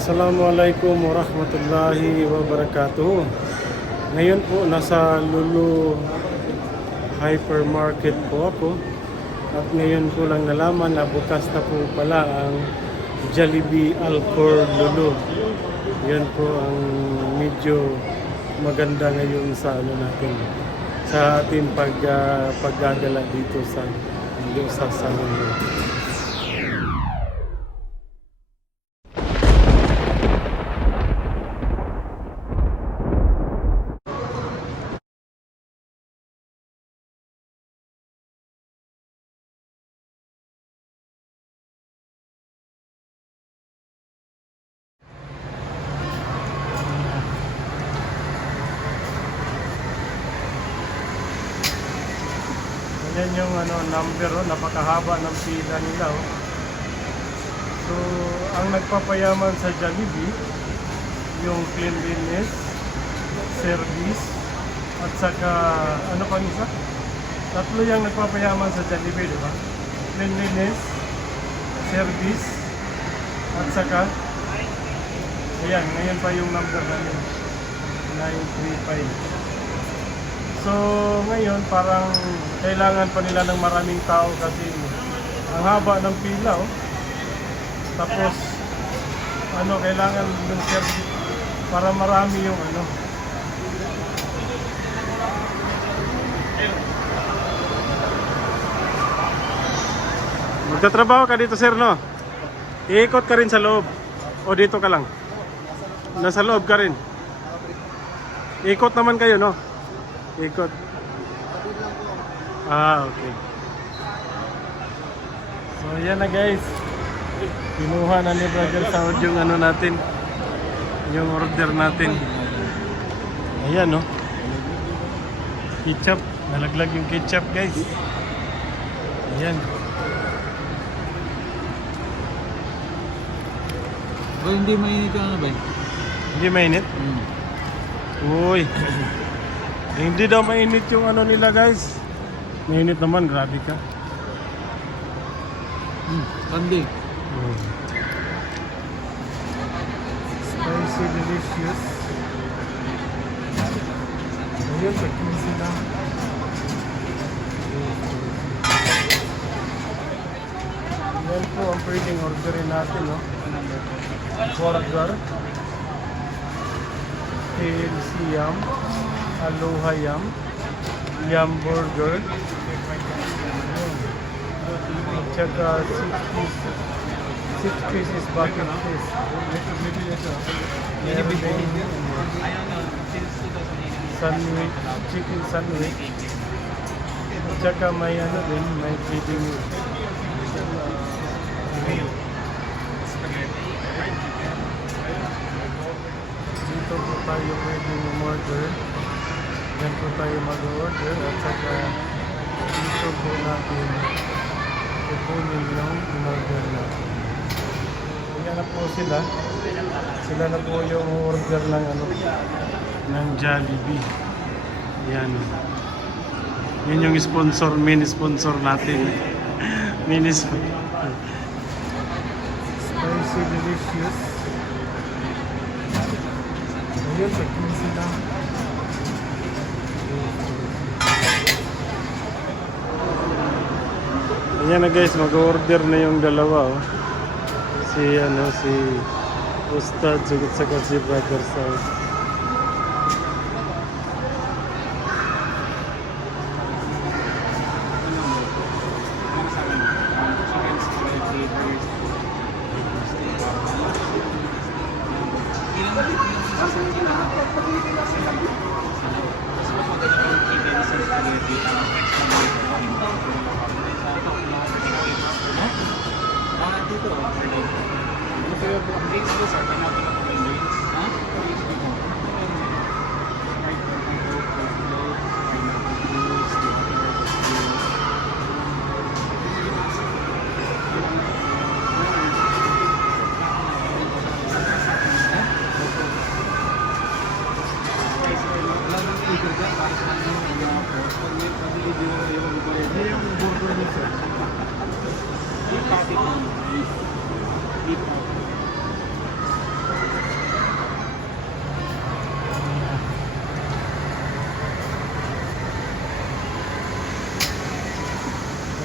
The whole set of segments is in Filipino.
Assalamualaikum warahmatullahi wabarakatuh. Ngayon po nasa Lulu Hypermarket po ako. At ngayon ko lang nalaman na bukas na po pala ang Jollibee Alcor Lulu. Yan po ang medyo maganda ngayon sa ano natin sa ating pag uh, paggagala dito sa sa salon. Yan yung ano, number, oh, napakahaba ng pila nila. Oh. So, ang nagpapayaman sa Jollibee, yung cleanliness, service, at saka, ano pang isa? Tatlo yung nagpapayaman sa Jollibee, di ba? Cleanliness, service, at saka, ayan, ngayon pa yung number namin, 935. So ngayon parang kailangan pa nila ng maraming tao kasi ang haba ng pila oh. Tapos ano kailangan ng service para marami yung ano. Magtatrabaho ka dito sir no? Iikot ka rin sa loob o dito ka lang? Nasa loob ka rin. Ikot naman kayo no? Ikot. Ah, okay. So, yan na guys. Kinuha na ni Brother Saud yung ano natin. Yung order natin. Ayan, no? Ketchup. Nalaglag yung ketchup, guys. Ayan. Bro, hindi mainit yung ano ba? Hindi mainit? Hmm. Uy. Hindi daw mainit yung ano nila, guys. Mainit naman, grabe ka. Hmm. Kandi. Mm. Spicy delicious. Ayun, sa 15 lang. Yan po ang pwedeng orderin natin, no? Burger. KLC Yum. Aloha Yum. Yum Burger. At saka 6 pieces. 6 pieces bucket fish. Sandwich, chicken sandwich. At saka may ano din, may feeding dito po tayo pwede mag-order. Yan po tayo mag-order at saka dito po natin kukunin yung in-order natin. Ayan na po sila. Sila na po yung order ng ano ng Jollibee. Yan. Yun yung sponsor, main sponsor natin. mini sponsor. Spicy delicious. Ayun, sa 15 lang. Ayan na guys, mag-order na yung dalawa oh. Si ano, si Ustad, sugat sa si Brother South. Ah, kayo po?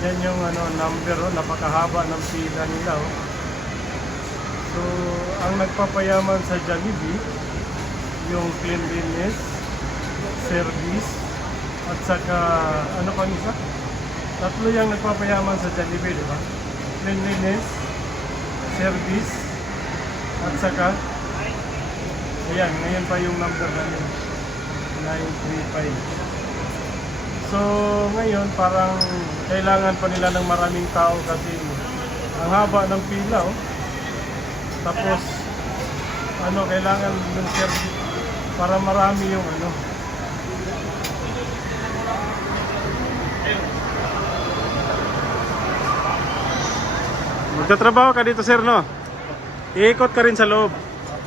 Ayan yung ano, number, oh, napakahaba ng pila nila. Oh. So, ang nagpapayaman sa Jollibee, yung cleanliness, service, at saka, ano pang isa? Tatlo yung nagpapayaman sa Jollibee, di ba? Cleanliness, service, at saka, ayan, ngayon pa yung number namin, 935. So, ngayon parang kailangan pa nila ng maraming tao kasi ang haba ng pila, oh. Tapos, ano, kailangan ng service para marami yung ano. Magtatrabaho ka dito, sir, no? Iikot ka rin sa loob.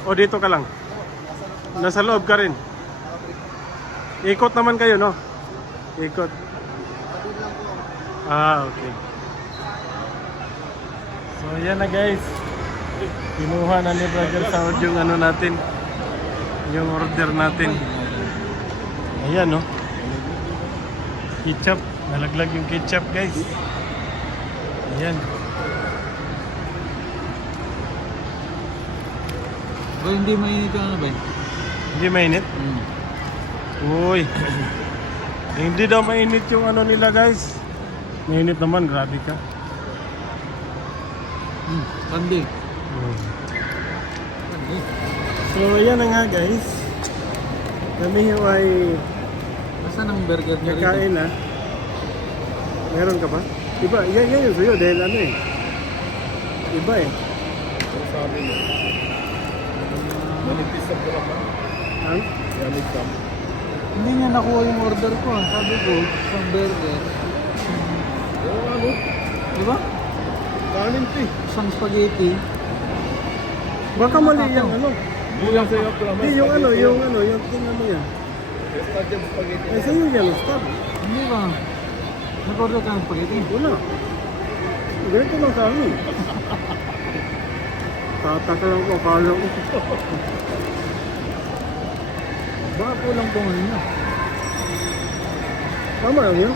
O dito ka lang? Nasa loob ka rin. Ikot naman kayo, no? Ikot. Ah, okay. So, yan na guys. Kinuha na ni Brother Saud yung ano natin. Yung order natin. Ayan, no? Ketchup. Nalaglag yung ketchup, guys. Ayan. Ba, hindi mainit yung ano ba? Hindi mainit. Hmm. Uy. Hindi daw mainit yung ano nila, guys. Mainit naman, grabe ka. Hmm. Kandi. Hmm. Kandi. So, yan na nga guys. Kami yung ay Nasaan ang burger na rito? nakain na. Meron ka ba? Iba, yan, yan yung sa'yo dahil ano eh. Iba eh. Sabi mo, manipis sa burakan, Ang? yamig ka. Hindi niya nakuha yung order ko. ah. Sabi ko, isang burger. Ano? Di ba? Kanin ti. Isang spaghetti. Baka mali yung ano. Bulang sa'yo ako. Hindi yung ano, yung ano, yung ting ano yan. Spaghetti. Eh sa'yo yan, star. Hindi ba? Nag-order ka ng spaghetti? Wala. Ganito lang sa amin. Tataka lang ko, kala ko. Baka kulang ano niya. Tama yun.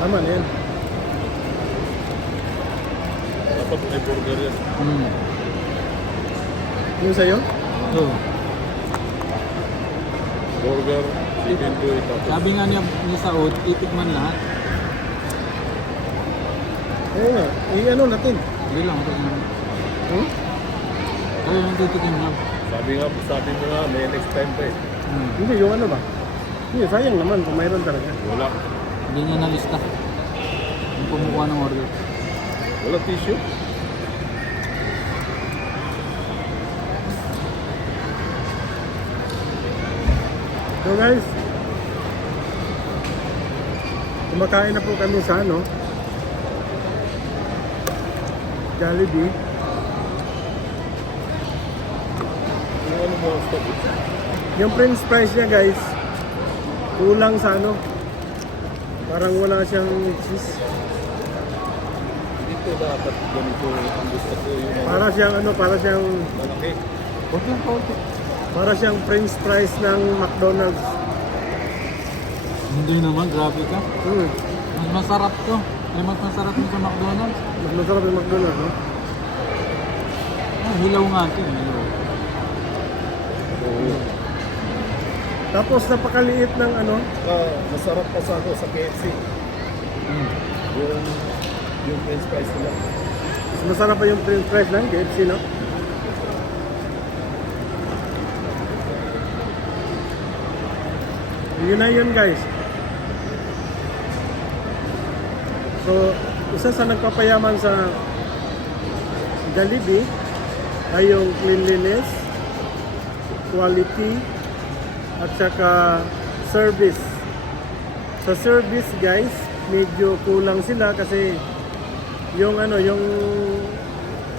Tama na yan. Dapat may burger yan. Hmm. Yung sa'yo? Oo. Burger, chicken joy, tapos Sabi nga niya ni Saud, titikman lahat. Oo nga. Eh, ano natin? Hindi lang. Ito lang. Hmm? Kaya lang titikim lang. sabi nga, sabi mo nga, may next time pa eh. Hmm. Hindi, yung ano ba? Hindi, sayang naman kung mayroon talaga. Wala. Hindi niya nalista. Yung kumukuha ng order. Wala tissue. So guys, kumakain na po kami sa ano, Jollibee. Yung ano french fries niya guys, kulang sa ano, parang wala siyang cheese. Dito dapat ganito ang gusto ko yung Para siyang ano, para siyang, malaki. Huwag yung pauti. Para siyang french fries ng McDonald's. Hindi naman, grabe ka. Hmm, Mas masarap to. Ay, mas masarap yung sa McDonald's. mas masarap yung McDonald's, no? Ah, hilaw nga ito. eh, Hilaw. Oo. Tapos napakaliit ng ano, Ah, masarap pa sa ako sa KFC. Hmm. Yung, yung french fries nila. mas masarap pa yung french fries ng KFC, no? Yun na yun guys. So, isa sa nagpapayaman sa Jollibee ay yung cleanliness, quality, at saka service. Sa service guys, medyo kulang sila kasi yung ano, yung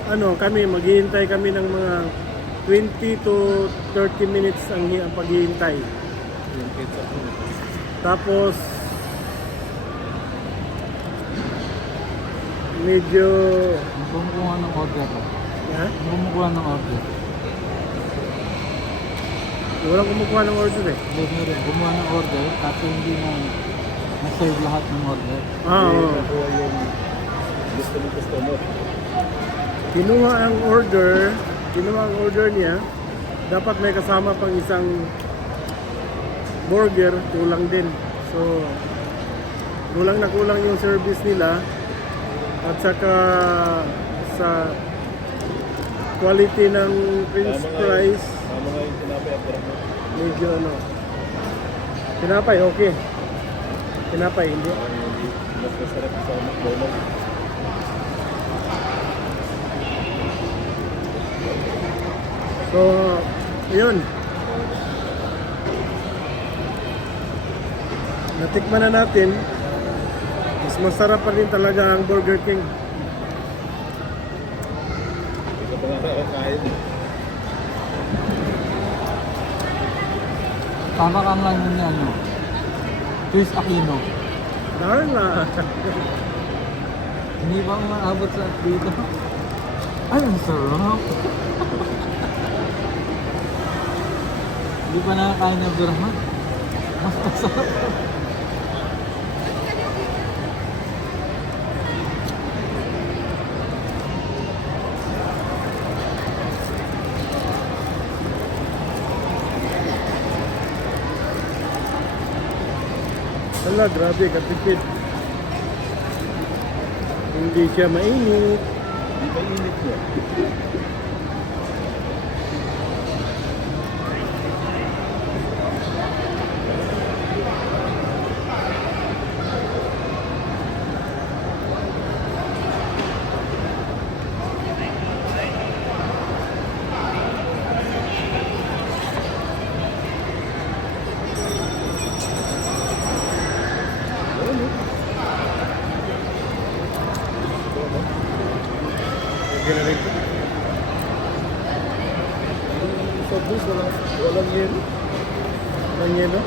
ano, kami maghihintay kami ng mga 20 to 30 minutes ang, ang paghihintay. Yung ketchup nila. Tapos medyo... Bumukuha ng order. Ha? Bumukuha ng order. Walang kumukuha ng order eh. Hindi meron. Bumuha ng order, kaso hindi na na-serve lahat ng order. Ah, oo. nakuha yung gusto ng customer. Kinuha ang order, kinuha ang order niya, dapat may kasama pang isang burger, kulang din. So, kulang na kulang yung service nila at saka sa quality ng french fries, yun. Tama nga yung tinapay at medyo ano. Tinapay, okay. Tinapay, hindi. Hindi mas masarap sa McDonald's. So, yun. Natikman na natin. Mas masarap pa rin talaga ang Burger King. Ka pa nga nakakain. Tama kang lang yun ano. Chris Aquino. Darla. Hindi ba umaabot sa dito? Ay, ang sarap. Hindi pa nakakain ng birma. Mas masarap. Hala, grabe, katipid. Hindi siya mainit. Hindi ba init mo? Okay na rin. Sa bus, walang, walang yelo. Walang yelo.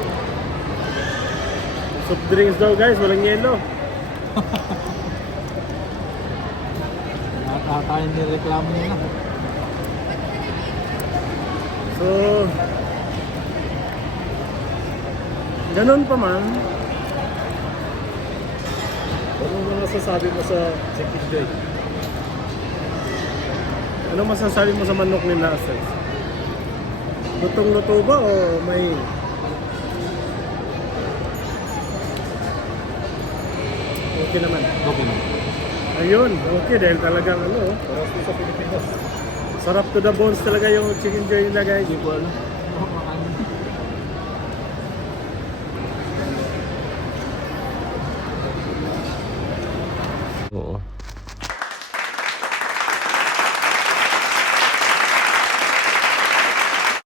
Soft drinks daw guys, walang yelo. Nakakain ni reklamo niya na. So, ganun pa man, Ano mga masasabi mo sa Chicken Joy? ano masasabi mo sa manok ni Nasser? Lutong-luto ba o may... Okay naman. Okay na. Ayun, okay dahil talagang ano, Para sa Pilipinas. sarap to the bones talaga yung chicken joy nila guys. Hindi alam. Ano?